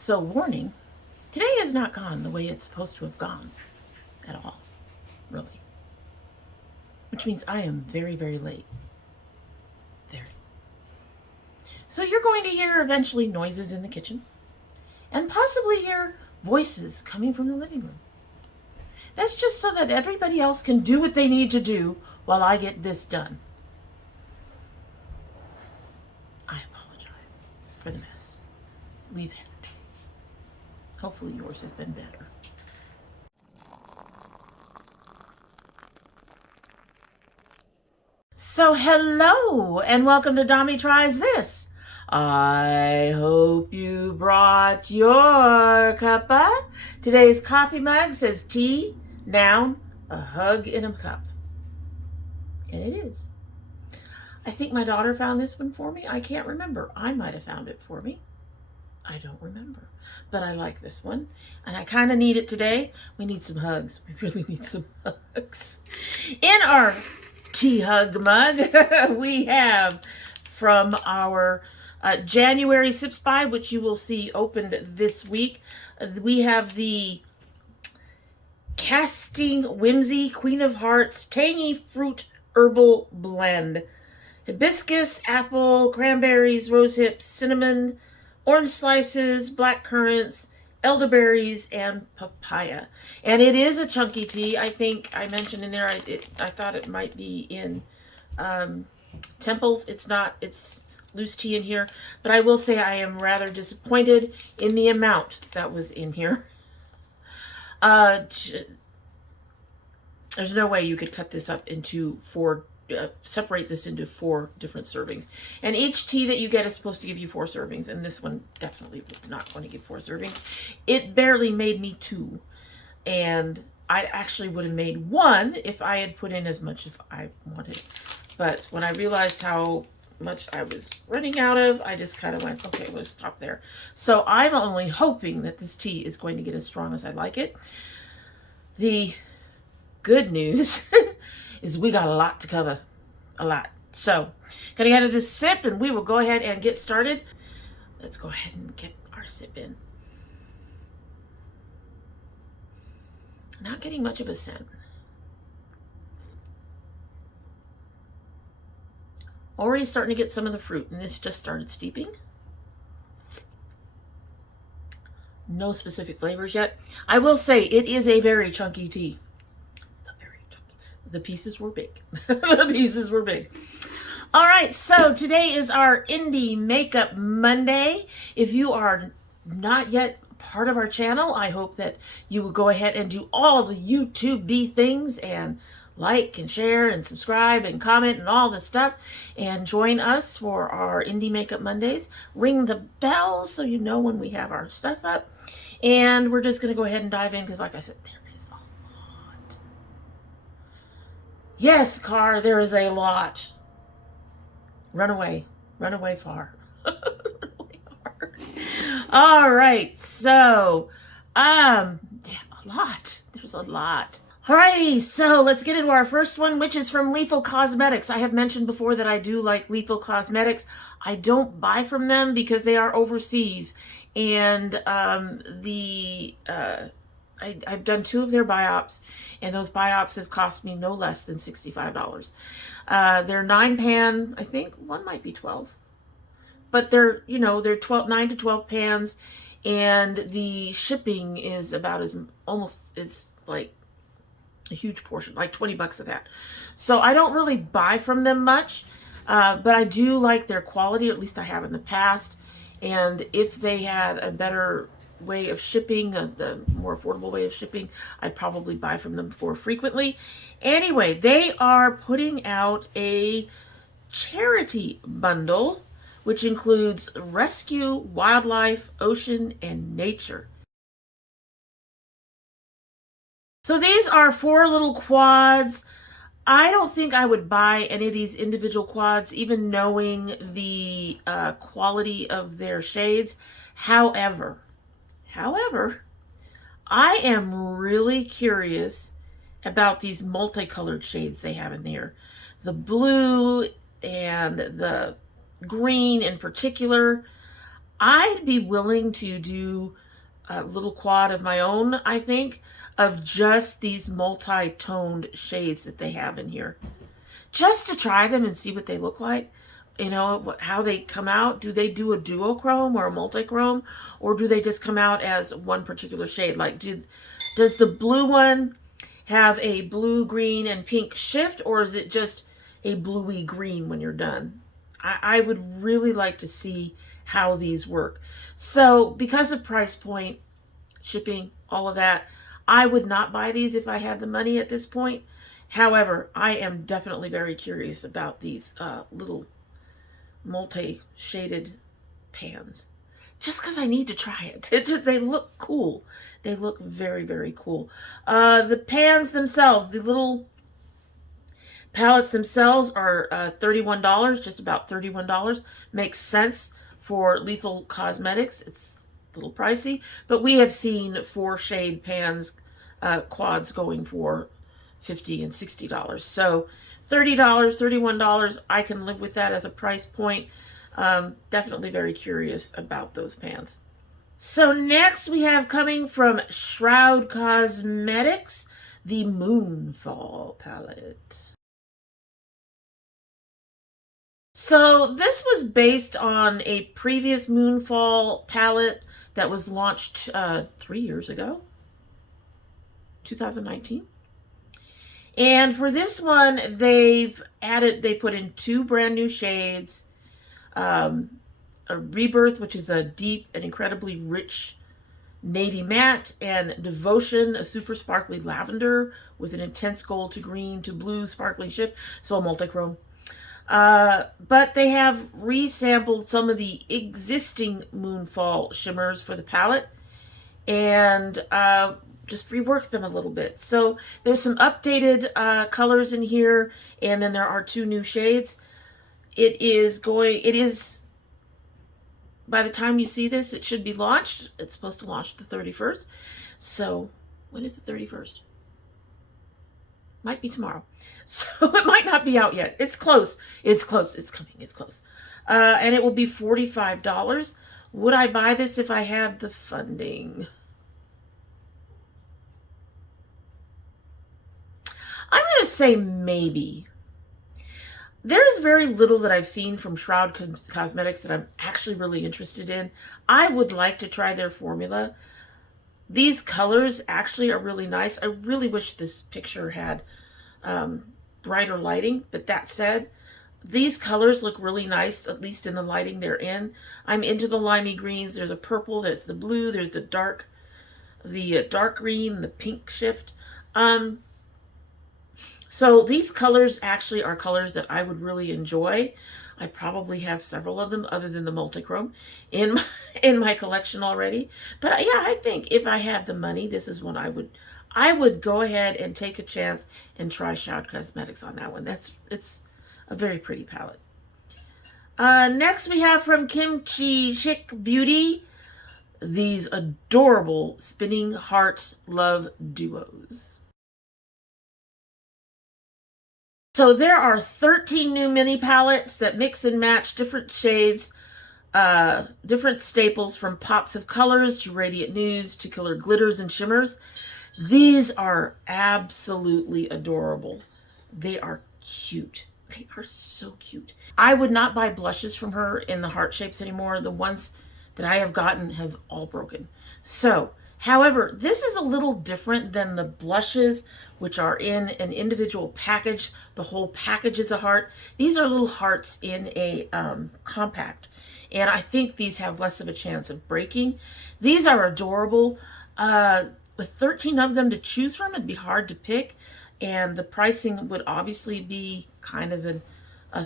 So warning, today has not gone the way it's supposed to have gone at all, really. Which means I am very, very late. Very. So you're going to hear eventually noises in the kitchen and possibly hear voices coming from the living room. That's just so that everybody else can do what they need to do while I get this done. I apologize for the mess we've had. Hopefully yours has been better. So hello and welcome to domytriesthis. I hope you brought your cuppa. Today's coffee mug says tea, noun, a hug in a cup. And it is. I think my daughter found this one for me. I can't remember. I might have found it for me. I don't remember, but I like this one, and I kind of need it today. We need some hugs. We really need some hugs. In our tea hug mug, we have from our January Sips By, which you will see opened this week. We have the Casting Whimsy Queen of Hearts Tangy Fruit Herbal Blend. Hibiscus, apple, cranberries, rose hips, cinnamon, orange slices, black currants, elderberries, and papaya. And it is a chunky tea. I think I mentioned in there, I thought it might be in Temples. It's not. It's loose tea in here. But I will say I am rather disappointed in the amount that was in here. There's no way you could cut this up into separate this into 4 different servings. And each tea that you get is supposed to give you 4 servings. And this one definitely was not going to give 4 servings. It barely made me 2. And I actually would have made 1 if I had put in as much as I wanted. But when I realized how much I was running out of, I just kind of went, okay, we'll stop there. So I'm only hoping that this tea is going to get as strong as I like it. The good news is we got a lot to cover. A lot. So, gonna get into this sip and we will go ahead and get started. Let's go ahead and get our sip in. Not getting much of a scent. Already starting to get some of the fruit, and this just started steeping. No specific flavors yet. I will say it is a very chunky tea. The pieces were big. The pieces were big. All right, so today is our Indie Makeup Monday. If you are not yet part of our channel, I hope that you will go ahead and do all the YouTube-y things and like and share and subscribe and comment and all this stuff and join us for our Indie Makeup Mondays. Ring the bell so you know when we have our stuff up. And we're just going to go ahead and dive in because, like I said, there is a lot. Yes, car, there is a lot. Run away. Run away far. Really hard. All right, so, yeah, a lot. There's a lot. Alrighty, so let's get into our first one, which is from Lethal Cosmetics. I have mentioned before that I do like Lethal Cosmetics. I don't buy from them because they are overseas. And I've done 2 of their buy-ops, and those buy-ops have cost me no less than $65. They're 9-pan, I think one might be 12, but they're 9 to 12 pans, and the shipping is about it's like a huge portion, like 20 bucks of that. So I don't really buy from them much, but I do like their quality, at least I have in the past. And if they had a better way of shipping, a more affordable way of shipping, I'd probably buy from them more frequently. Anyway, they are putting out a charity bundle, which includes rescue, wildlife, ocean, and nature. So these are 4 little quads. I don't think I would buy any of these individual quads, even knowing the quality of their shades. However, I am really curious about these multicolored shades they have in there. The blue and the green in particular. I'd be willing to do a little quad of my own, I think, of just these multi-toned shades that they have in here. Just to try them and see what they look like. You know, how they come out. Do they do a duochrome or a multichrome? Or do they just come out as one particular shade? Like, does the blue one have a blue, green, and pink shift? Or is it just a bluey green when you're done? I would really like to see how these work. So, because of price point, shipping, all of that, I would not buy these if I had the money at this point. However, I am definitely very curious about these little multi-shaded pans. Just because I need to try it. They look cool. They look very, very cool. The pans themselves, the little palettes themselves are $31, just about $31. Makes sense for Lethal Cosmetics. It's a little pricey, but we have seen 4-shade pans, quads going for $50 and $60. So $30, $31, I can live with that as a price point. Definitely very curious about those pans. So next we have, coming from Shroud Cosmetics, the Moonfall palette. So this was based on a previous Moonfall palette that was launched 3 years ago, 2019. And for this one, they put in 2 brand new shades. A Rebirth, which is a deep and incredibly rich navy matte, and Devotion, a super sparkly lavender with an intense gold to green to blue sparkling shift, so a multichrome. But they have resampled some of the existing Moonfall shimmers for the palette and just reworked them a little bit. So there's some updated colors in here, and then there are 2 new shades. It is, by the time you see this, it should be launched. It's supposed to launch the 31st. So when is the 31st? Might be tomorrow. So it might not be out yet. It's close. It's close. It's coming. It's close. And it will be $45. Would I buy this if I had the funding? I'm going to say maybe. There's very little that I've seen from Shroud Cosmetics that I'm actually really interested in. I would like to try their formula. These colors actually are really nice. I really wish this picture had brighter lighting, but that said, these colors look really nice, at least in the lighting they're in. I'm into the limey greens. There's a purple, there's the blue, there's the dark green, the pink shift. So these colors actually are colors that I would really enjoy. I probably have several of them other than the multichrome in my collection already. But yeah, I think if I had the money, this is one I would go ahead and take a chance and try Shroud Cosmetics on that one. It's a very pretty palette. Next we have from Chic Beauty, these adorable Spinning Hearts Love Duos. So there are 13 new mini palettes that mix and match different shades, different staples from pops of colors to radiant nudes to killer glitters and shimmers. These are absolutely adorable. They are cute. They are so cute. I would not buy blushes from her in the heart shapes anymore. The ones that I have gotten have all broken. So, however, this is a little different than the blushes, which are in an individual package. The whole package is a heart. These are little hearts in a compact, and I think these have less of a chance of breaking. These are adorable. With 13 of them to choose from, it'd be hard to pick, and the pricing would obviously be kind of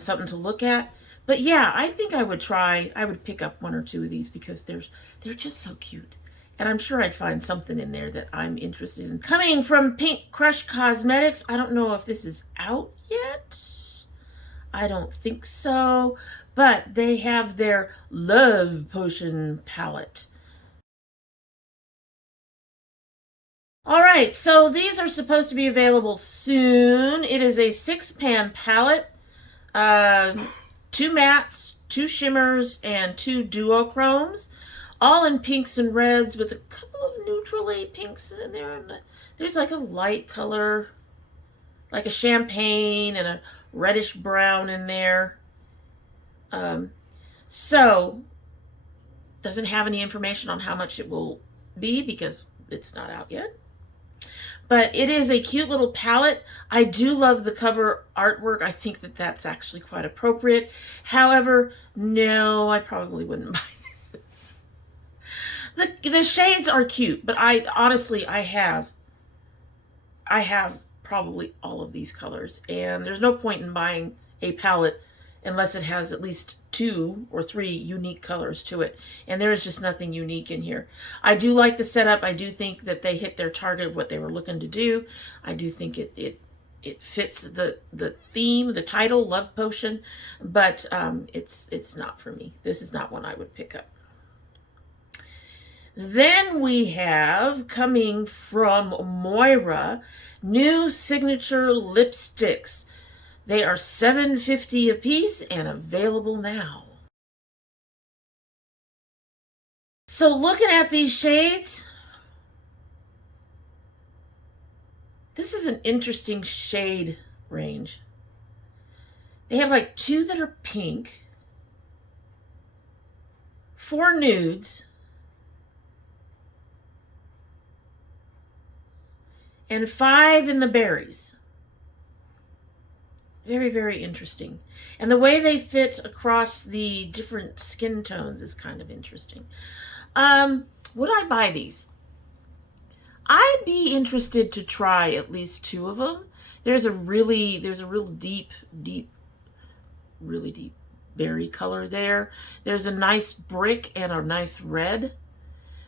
something to look at. But yeah, I think I would pick up 1 or 2 of these because they're just so cute. And I'm sure I'd find something in there that I'm interested in. Coming from Pink Crush Cosmetics, I don't know if this is out yet. I don't think so. But they have their Love Potion palette. Alright, so these are supposed to be available soon. It is a 6-pan palette. 2 mattes, 2 shimmers and 2 duochromes, all in pinks and reds with a couple of neutrally pinks in there. And there's like a light color, like a champagne, and a reddish brown in there. So, doesn't have any information on how much it will be because it's not out yet. But it is a cute little palette. I do love the cover artwork. I think that that's actually quite appropriate. However, no, I probably wouldn't buy this. The shades are cute, but I honestly, I have probably all of these colors, and there's no point in buying a palette unless it has at least 2 or 3 unique colors to it. And there's just nothing unique in here. I do like the setup. I do think that they hit their target of what they were looking to do. I do think it fits the theme, the title, Love Potion, but it's not for me. This is not one I would pick up. Then we have, coming from MOIRA, new signature lipsticks. They are $7.50 a piece and available now. So looking at these shades, this is an interesting shade range. They have like 2 that are pink, 4 nudes, and 5 in the berries. Very, very interesting. And the way they fit across the different skin tones is kind of interesting. Would I buy these? I'd be interested to try at least 2 of them. There's a real deep, really deep berry color there. There's a nice brick and a nice red.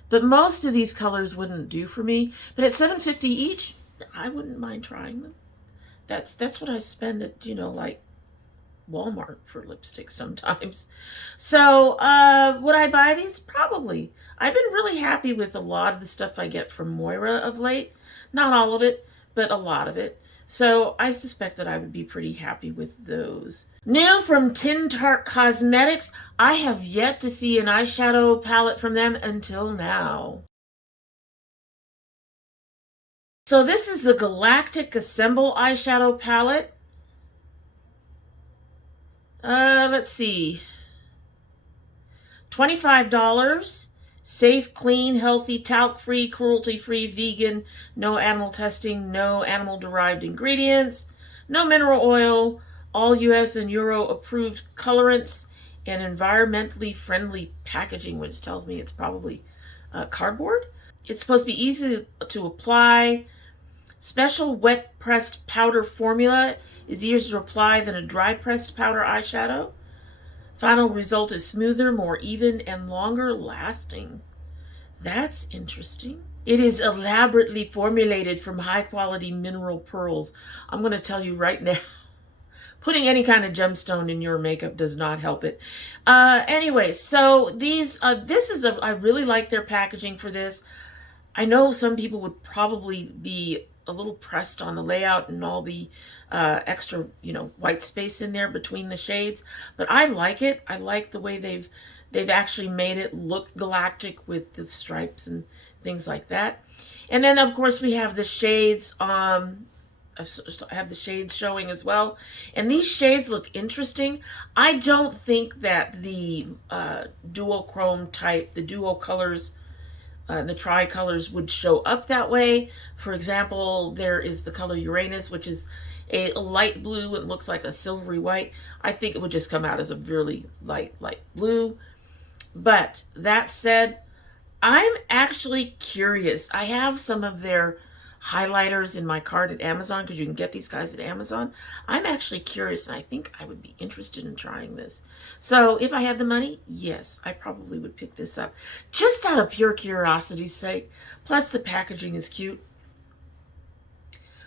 But most of these colors wouldn't do for me. But at $7.50 each, I wouldn't mind trying them. That's what I spend at, like Walmart for lipstick sometimes. So, would I buy these? Probably. I've been really happy with a lot of the stuff I get from MOIRA of late. Not all of it, but a lot of it. So, I suspect that I would be pretty happy with those. New from Tin Tart Cosmetics, I have yet to see an eyeshadow palette from them until now. So this is the Galactic Assemble eyeshadow palette. Let's see. $25. Safe, clean, healthy, talc-free, cruelty-free, vegan, no animal testing, no animal-derived ingredients, no mineral oil, all US and Euro approved colorants, and environmentally friendly packaging, which tells me it's probably cardboard. It's supposed to be easy to apply. Special wet pressed powder formula is easier to apply than a dry pressed powder eyeshadow. Final result is smoother, more even, and longer lasting. That's interesting. It is elaborately formulated from high quality mineral pearls. I'm going to tell you right now, putting any kind of gemstone in your makeup does not help it. Anyway, so I really like their packaging for this. I know some people would probably be a little pressed on the layout and all the extra, white space in there between the shades, but I like it. I like the way they've actually made it look galactic with the stripes and things like that. And then of course we have the shades. I have the shades showing as well, and these shades look interesting. I don't think that the duochrome type, the duo colors, the tri-colors would show up that way. For example, there is the color Uranus, which is a light blue and looks like a silvery white. I think it would just come out as a really light blue. But that said, I'm actually curious. I have some of their highlighters in my cart at Amazon because you can get these guys at Amazon. I'm actually curious, and I think I would be interested in trying this. So if I had the money, yes, I probably would pick this up just out of pure curiosity's sake. Plus the packaging is cute.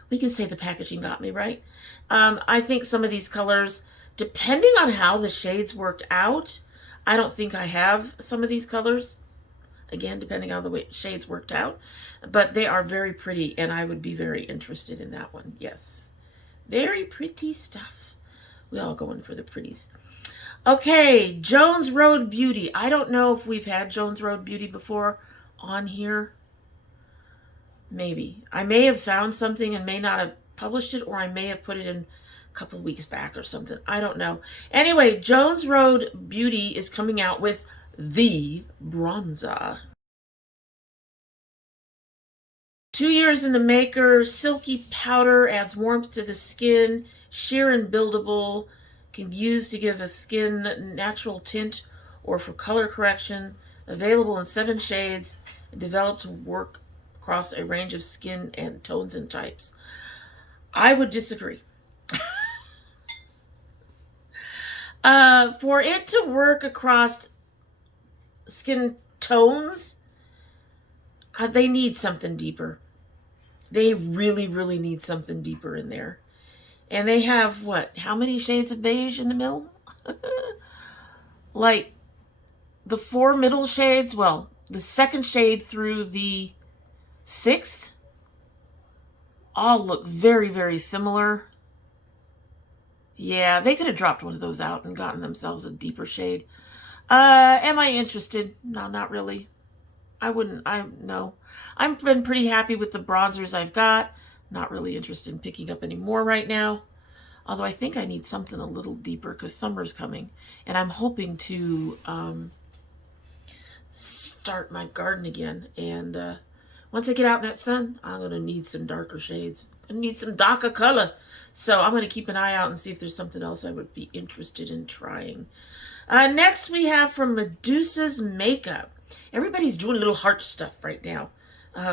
We can say the packaging got me right. I think some of these colors, depending on how the shades worked out, I don't think I have some of these colors. Again, depending on the way shades worked out. But they are very pretty, and I would be very interested in that one. Yes. Very pretty stuff. We all going for the pretties. Okay, Jones Road Beauty. I don't know if we've had Jones Road Beauty before on here. Maybe. I may have found something and may not have published it, or I may have put it in a couple of weeks back or something. I don't know. Anyway, Jones Road Beauty is coming out with the bronzer. 2 years in the maker. Silky powder adds warmth to the skin. Sheer and buildable. Can be used to give a skin natural tint or for color correction. Available in 7 shades. Developed to work across a range of skin and tones and types. I would disagree. For it to work across skin tones, they need something deeper. They really, really need something deeper in there. And they have, what, how many shades of beige in the middle? Like, the 4 middle shades, well, the 2nd shade through the 6th, all look very, very similar. Yeah, they could have dropped one of those out and gotten themselves a deeper shade. Am I interested? No, not really. I wouldn't, no. I've been pretty happy with the bronzers I've got. Not really interested in picking up any more right now. Although I think I need something a little deeper because summer's coming. And I'm hoping to start my garden again. And once I get out in that sun, I'm going to need some darker shades. I need some darker color. So I'm going to keep an eye out and see if there's something else I would be interested in trying. Next we have from Medusa's Makeup. Everybody's doing little heart stuff right now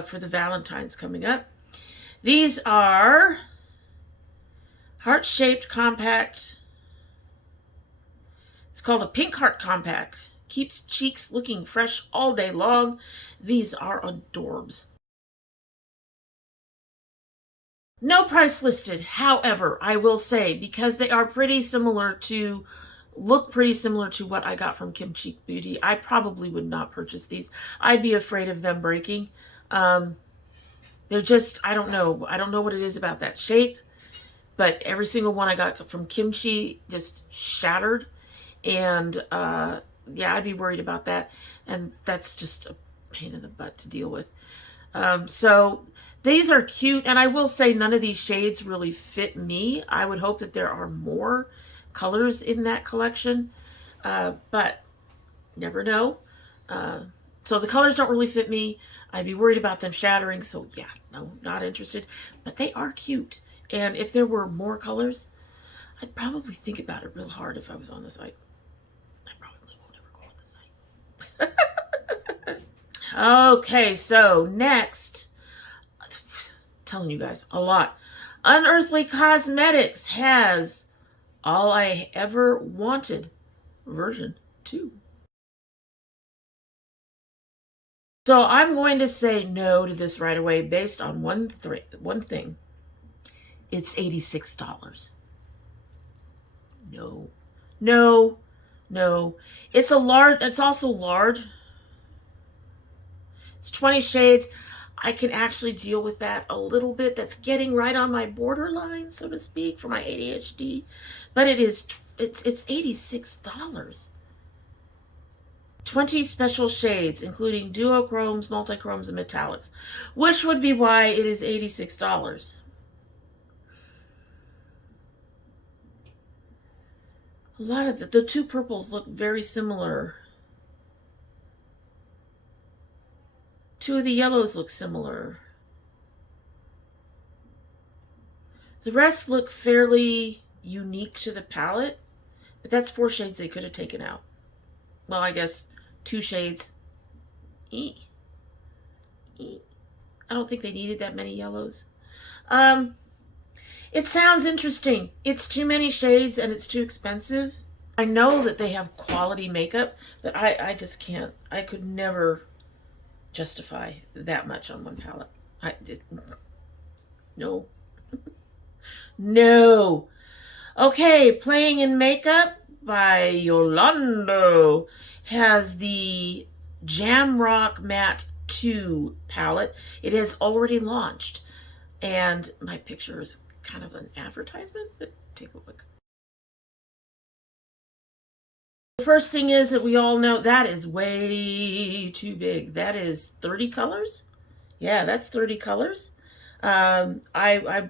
for the Valentine's coming up. These are heart-shaped compact. It's called a Pink Heart Compact. Keeps cheeks looking fresh all day long. These are adorbs. No price listed. However, I will say, because they are pretty similar to, look pretty similar to what I got from Cheek Beauty, I probably would not purchase these. I'd be afraid of them breaking. They're just, I don't know. I don't know what it is about that shape. But every single one I got from Kimchi just shattered. And yeah, I'd be worried about that. And that's just a pain in the butt to deal with. So these are cute. And I will say none of these shades really fit me. I would hope that there are more colors in that collection. But never know. So the colors don't really fit me. I'd be worried about them shattering. So yeah, no, not interested. But they are cute. And if there were more colors, I'd probably think about it real hard if I was on the site. I probably won't ever go on the site. Okay, so next, I'm telling you guys a lot. Unearthly Cosmetics has All I Ever Wanted version 2. So I'm going to say no to this right away based on one thing. It's $86. No. No. No. It's also large. It's 20 shades. I can actually deal with that a little bit. That's getting right on my borderline, so to speak, for my ADHD. But it's $86. 20 special shades, including duochromes, multichromes, and metallics, which would be why it is $86. A lot of the 2 purples look very similar. 2 of the yellows look similar. The rest look fairly unique to the palette, but that's 4 shades they could have taken out. Well, I guess 2 shades. I don't think they needed that many yellows. It sounds interesting. It's too many shades and it's too expensive. I know that they have quality makeup, but I just can't. I could never justify that much on one palette. No. No. Okay, Playing in Makeup by Yolando has the Jamrock Matte 2 palette. It has already launched. And my picture is kind of an advertisement, but take a look. The first thing is that we all know that is way too big. That is 30 colors. Yeah, that's 30 colors. I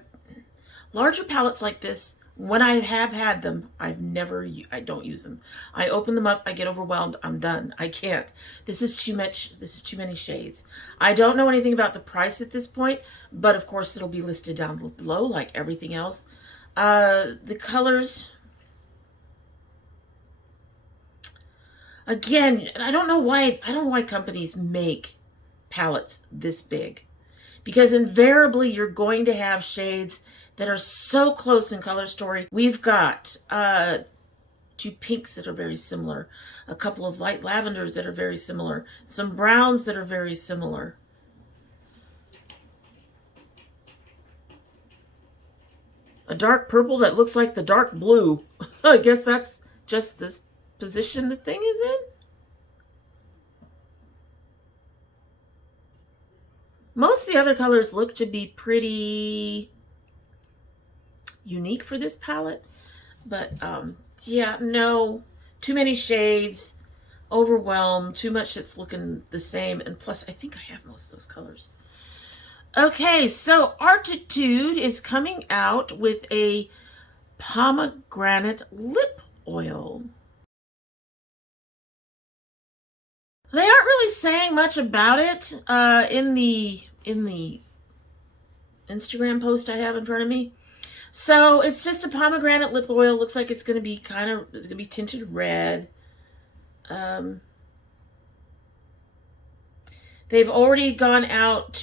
larger palettes like this, when I have had them, I don't use them. I open them up, I get overwhelmed, I'm done. I can't. This is too much. This is too many shades. I don't know anything about the price at this point, but of course it'll be listed down below like everything else. The colors, again, I don't know why companies make palettes this big. Because invariably you're going to have shades that are so close in color story. We've got two pinks that are very similar, a couple of light lavenders that are very similar, some browns that are very similar. A dark purple that looks like the dark blue. I guess that's just this position the thing is in. Most of the other colors look to be pretty unique for this palette. But, yeah, no. Too many shades. Overwhelmed. Too much that's looking the same. And plus, I think I have most of those colors. Okay, so Artitude is coming out with a pomegranate lip oil. They aren't really saying much about it in the Instagram post I have in front of me. So it's just a pomegranate lip oil. Looks like it's going to be tinted red. They've already gone out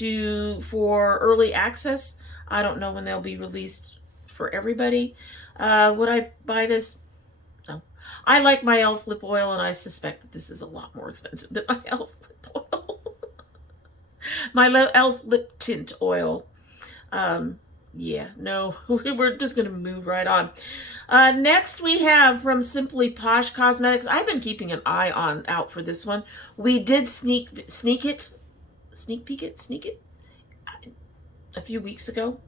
for early access. I don't know when they'll be released for everybody. Would I buy this? No. I like my e.l.f. lip oil, and I suspect that this is a lot more expensive than my e.l.f. lip oil. My e.l.f. lip tint oil. Yeah, no, we're just going to move right on. Next we have from Simply Posh Cosmetics. I've been keeping an eye out for this one. We did sneak peek it a few weeks ago.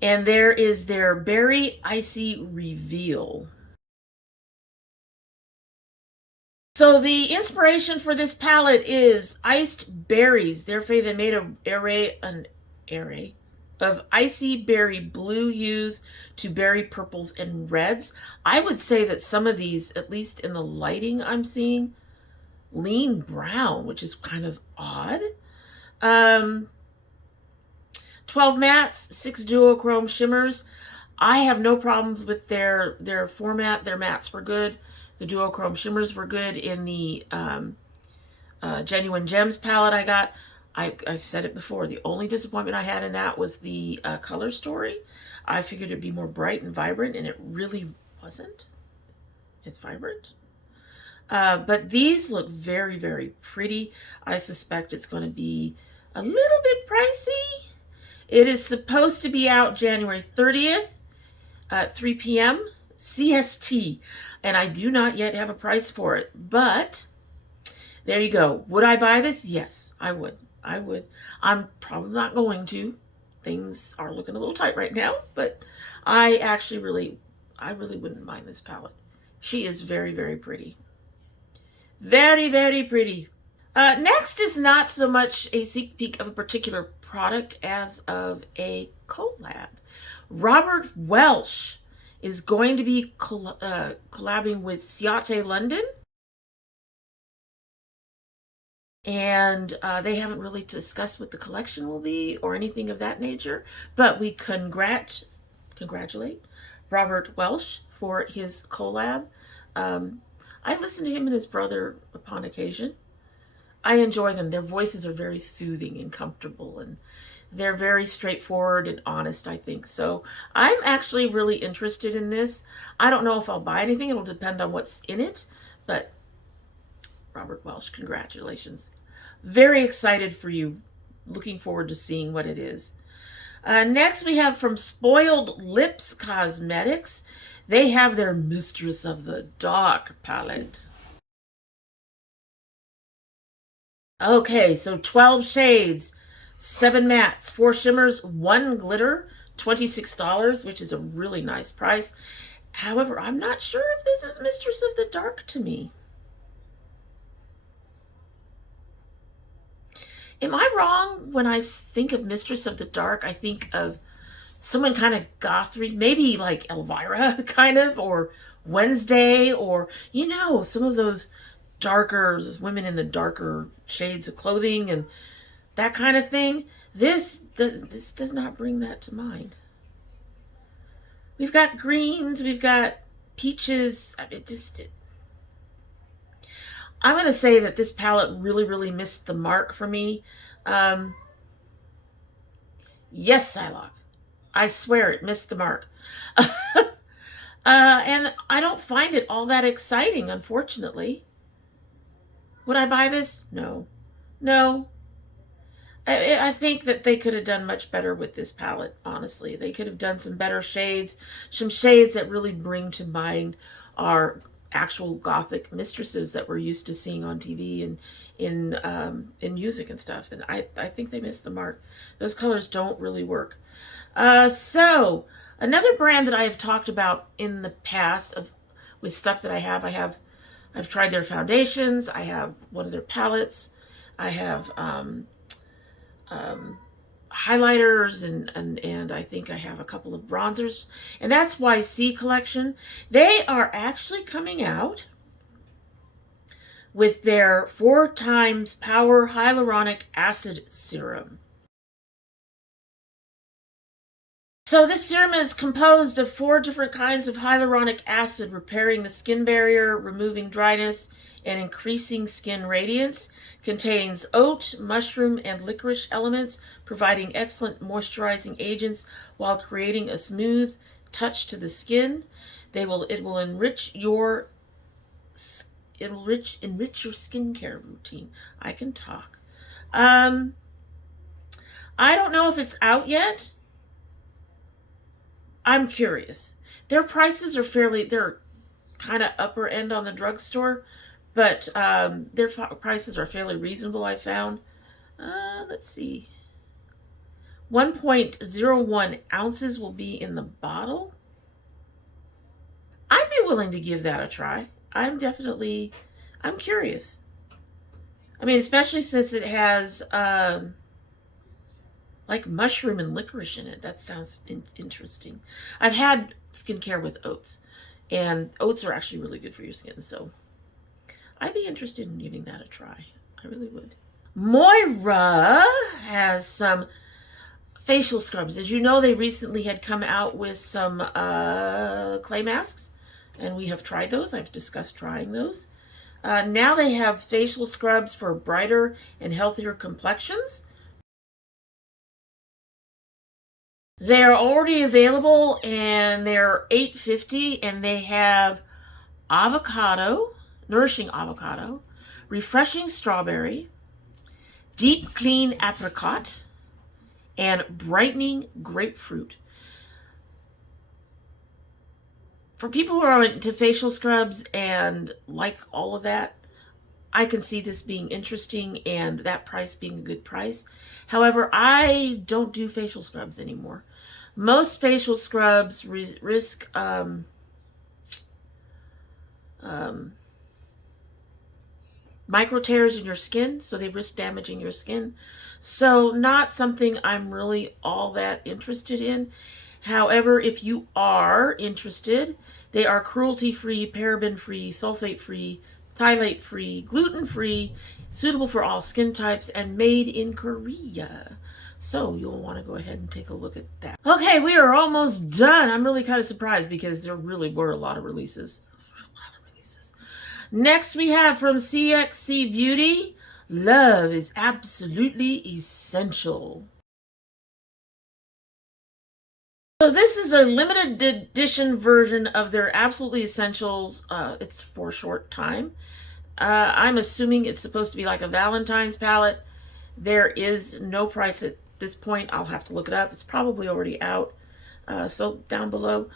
And there is their Berry Icy Reveal. So the inspiration for this palette is iced berries. They made an array of icy berry blue hues to berry purples and reds. I would say that some of these, at least in the lighting I'm seeing, lean brown, which is kind of odd. 12 mattes, 6 duochrome shimmers. I have no problems with their format. Their mattes were good. The duochrome shimmers were good in the Genuine Gems palette I got. I've said it before. The only disappointment I had in that was the color story. I figured it'd be more bright and vibrant, and it really wasn't. It's vibrant. But these look very, very pretty. I suspect it's going to be a little bit pricey. It is supposed to be out January 30th at 3 p.m. CST. And I do not yet have a price for it. But there you go. Would I buy this? Yes, I would. I would. I'm probably not going to. Things are looking a little tight right now, but I really wouldn't mind this palette. She is very, very pretty. Very, very pretty. Next is not so much a sneak peek of a particular product as of a collab. Robert Welsh is going to be collabing with Ciaté London. And they haven't really discussed what the collection will be or anything of that nature. But we congratulate Robert Welsh for his collab. I listen to him and his brother upon occasion. I enjoy them. Their voices are very soothing and comfortable, and they're very straightforward and honest, I think. So I'm actually really interested in this. I don't know if I'll buy anything. It'll depend on what's in it. But Robert Welsh, congratulations. Very excited for you. Looking forward to seeing what it is. Next we have from Spoiled Lips Cosmetics. They have their Mistress of the Dark palette. Okay, so 12 shades, 7 mattes, 4 shimmers, 1 glitter, $26, which is a really nice price. However, I'm not sure if this is Mistress of the Dark to me. Am I wrong when I think of Mistress of the Dark? I think of someone kind of gothery, maybe like Elvira, kind of, or Wednesday, or, you know, some of those darker women in the darker shades of clothing and that kind of thing. This does not bring that to mind. We've got greens, we've got peaches. I mean, I'm going to say that this palette really, really missed the mark for me. Yes, Psylocke. I swear it missed the mark. And I don't find it all that exciting, unfortunately. Would I buy this? No. No. I think that they could have done much better with this palette, honestly. They could have done some better shades, some shades that really bring to mind our actual gothic mistresses that we're used to seeing on TV and in music and stuff. And I think they missed the mark. Those colors don't really work. So another brand that I have talked about in the past with stuff that I've tried their foundations. I have one of their palettes. I have highlighters and I think I have a couple of bronzers, and that's YC collection. They are actually coming out with their 4x Power Hyaluronic Acid Serum. So this serum is composed of 4 different kinds of hyaluronic acid, repairing the skin barrier, removing dryness, and increasing skin radiance. Contains oat, mushroom, and licorice elements, providing excellent moisturizing agents while creating a smooth touch to the skin. It will enrich your skincare routine. I can talk. I don't know if it's out yet. I'm curious. Their prices are they're kind of upper end on the drugstore, but their prices are fairly reasonable, I found. Let's see. 1.01 ounces will be in the bottle. I'd be willing to give that a try. I'm curious. I mean, especially since it has like mushroom and licorice in it. That sounds interesting. I've had skincare with oats, and oats are actually really good for your skin, so I'd be interested in giving that a try. I really would. MOIRA has some facial scrubs. As you know, they recently had come out with some clay masks, and we have tried those. I've discussed trying those. Now they have facial scrubs for brighter and healthier complexions. They're already available, and they're $8.50, and they have avocado, nourishing avocado, refreshing strawberry, deep clean apricot, and brightening grapefruit. For people who are into facial scrubs and like all of that, I can see this being interesting and that price being a good price. However, I don't do facial scrubs anymore. Most facial scrubs risk micro tears in your skin, so they risk damaging your skin. So not something I'm really all that interested in. However, if you are interested, they are cruelty-free, paraben-free, sulfate-free, phthalate-free, gluten-free, suitable for all skin types, and made in Korea. So you'll want to go ahead and take a look at that. Okay, we are almost done. I'm really kind of surprised because there really were a lot of releases. Next we have from CXC Beauty, Love is Absolutely Essential. So this is a limited edition version of their Absolutely Essentials. It's for a short time. I'm assuming it's supposed to be like a Valentine's palette. There is no price at this point. I'll have to look it up. It's probably already out. So down below.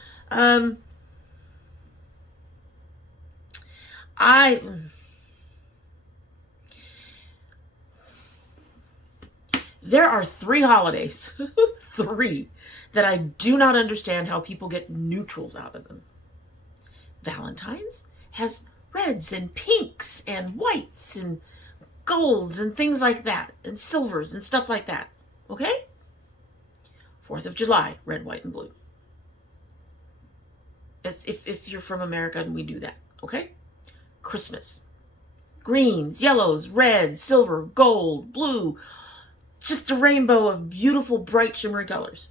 There are 3 holidays, 3, that I do not understand how people get neutrals out of them. Valentine's has reds and pinks and whites and golds and things like that, and silvers and stuff like that. Okay? 4th of July, red, white, and blue. It's if you're from America and we do that. Okay? Christmas. Greens, yellows, reds, silver, gold, blue. Just a rainbow of beautiful, bright, shimmery colors.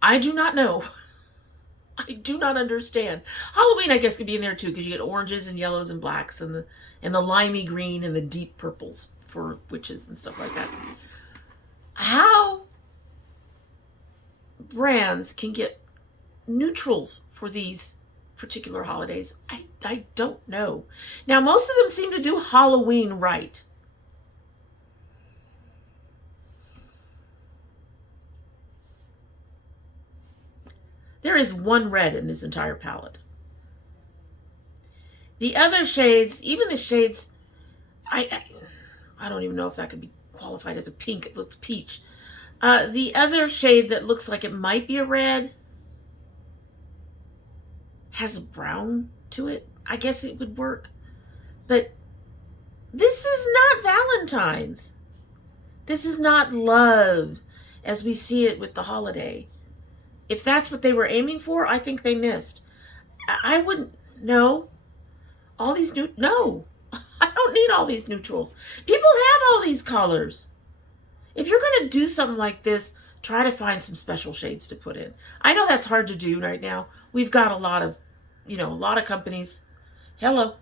I do not know. I do not understand. Halloween, I guess, could be in there too, because you get oranges and yellows and blacks and the limey green and the deep purples for witches and stuff like that. How brands can get neutrals for these particular holidays, I don't know. Now, most of them seem to do Halloween right. There is one red in this entire palette. The other shades, even the shades, I don't even know if that could be qualified as a pink. It looks peach. The other shade that looks like it might be a red has a brown to it. I guess it would work. But this is not Valentine's. This is not love as we see it with the holiday. If that's what they were aiming for, I think they missed. I wouldn't, no. All these no. I don't need all these neutrals. People have all these colors. If you're going to do something like this, try to find some special shades to put in. I know that's hard to do right now. We've got a lot of, a lot of companies. Hello.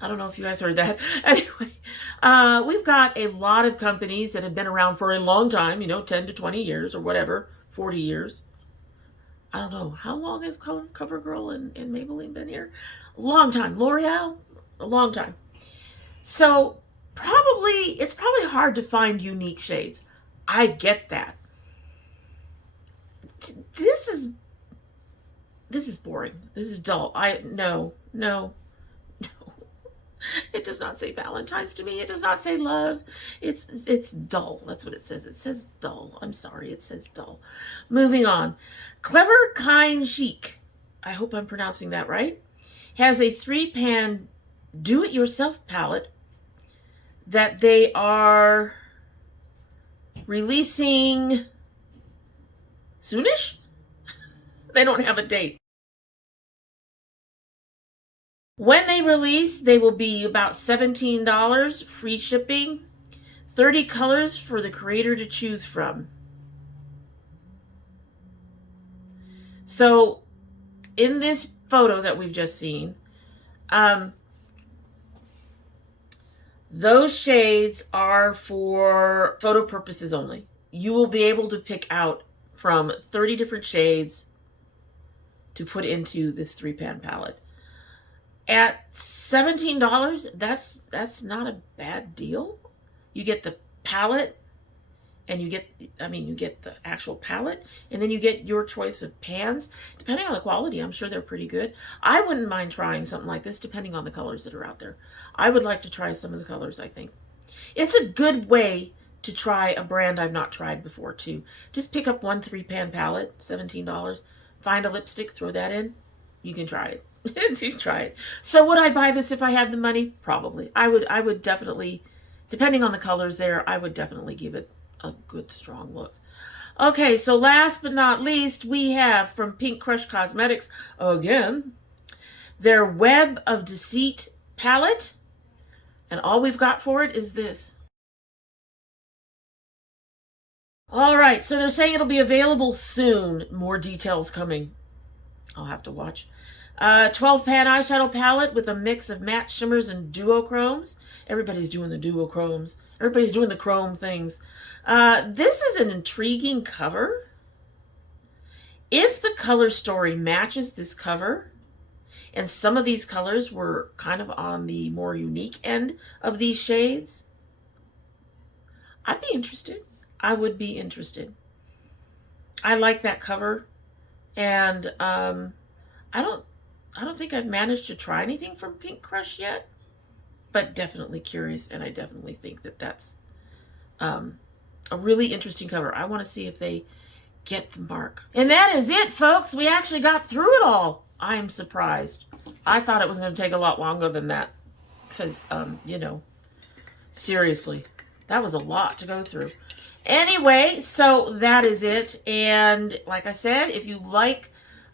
I don't know if you guys heard that. Anyway, we've got a lot of companies that have been around for a long time, 10 to 20 years or whatever, 40 years. I don't know. How long has CoverGirl and Maybelline been here? A long time. L'Oreal? A long time. So it's probably hard to find unique shades. I get that. This is boring. This is dull. No. It does not say Valentine's to me. It does not say love. It's dull. That's what it says. It says dull. I'm sorry. It says dull. Moving on. Clever Kind Chic. I hope I'm pronouncing that right. Has a 3-pan do-it-yourself palette that they are releasing soonish. They don't have a date. When they release, they will be about $17, free shipping, 30 colors for the creator to choose from. So, in this photo that we've just seen, those shades are for photo purposes only. You will be able to pick out from 30 different shades to put into this 3-pan palette. At $17, that's not a bad deal. You get the palette, and you get the actual palette, and then you get your choice of pans. Depending on the quality, I'm sure they're pretty good. I wouldn't mind trying something like this, depending on the colors that are out there. I would like to try some of the colors, I think. It's a good way to try a brand I've not tried before, too. Just pick up one 3-pan palette, $17. Find a lipstick, throw that in. You can try it. You try it. So would I buy this if I had the money? Probably. I would definitely, depending on the colors there, I would definitely give it a good strong look. Okay, so last but not least, we have from Pink Crush Cosmetics, again, their Web of Deceit palette. And all we've got for it is this. All right, so they're saying it'll be available soon. More details coming. I'll have to watch. 12-pan eyeshadow palette with a mix of matte shimmers and duochromes. Everybody's doing the duochromes. Everybody's doing the chrome things. This is an intriguing cover. If the color story matches this cover, and some of these colors were kind of on the more unique end of these shades, I'd be interested. I would be interested. I like that cover, and I don't think I've managed to try anything from Pink Crush yet, but definitely curious, and I definitely think that that's a really interesting cover. I want to see if they get the mark. And that is it, folks. We actually got through it all. I am surprised. I thought it was going to take a lot longer than that. Because, you know, seriously, that was a lot to go through. Anyway, so that is it. And like I said, if you like,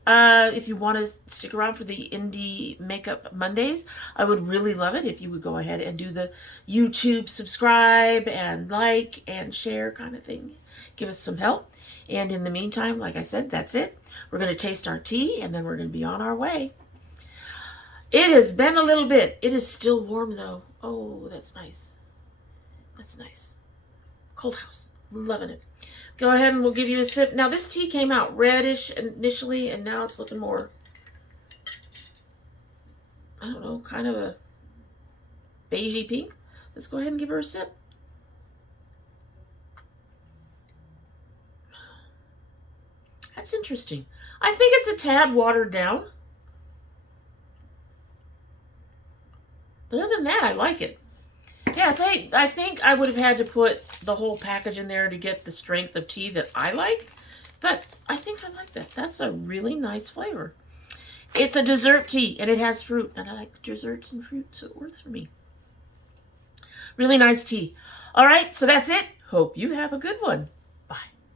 if you want to stick around for the Indie Makeup Mondays, I would really love it if you would go ahead and do the YouTube subscribe and like and share kind of thing. Give us some help. And in the meantime, like I said, that's it. We're going to taste our tea and then we're going to be on our way. It has been a little bit. It is still warm though. Oh, that's nice. That's nice. Cold house. Loving it. Go ahead and we'll give you a sip. Now this tea came out reddish initially and now it's looking more, I don't know, kind of a beigey pink. Let's go ahead and give her a sip. That's interesting. I think it's a tad watered down. But other than that, I like it. Yeah, I think I would have had to put the whole package in there to get the strength of tea that I like. But I think I like that. That's a really nice flavor. It's a dessert tea, and it has fruit. And I like desserts and fruit, so it works for me. Really nice tea. All right, so that's it. Hope you have a good one.